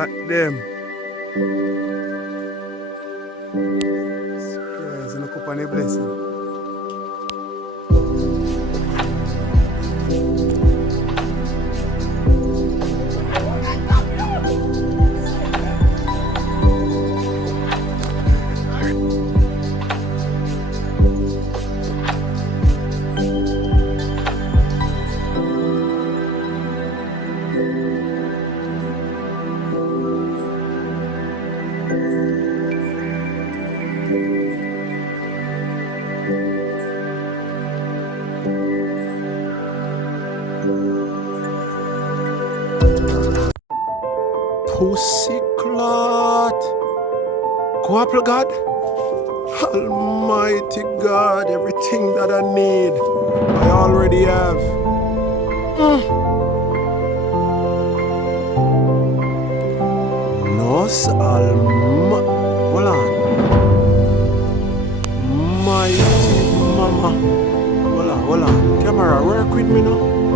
at them. Yes, and a cup and a blessing. Pussy clot. Go apple God. Almighty God, everything that I need, I already have. Nos Alma. Hold on. Mighty Mama. Hold on. Camera, work with me now.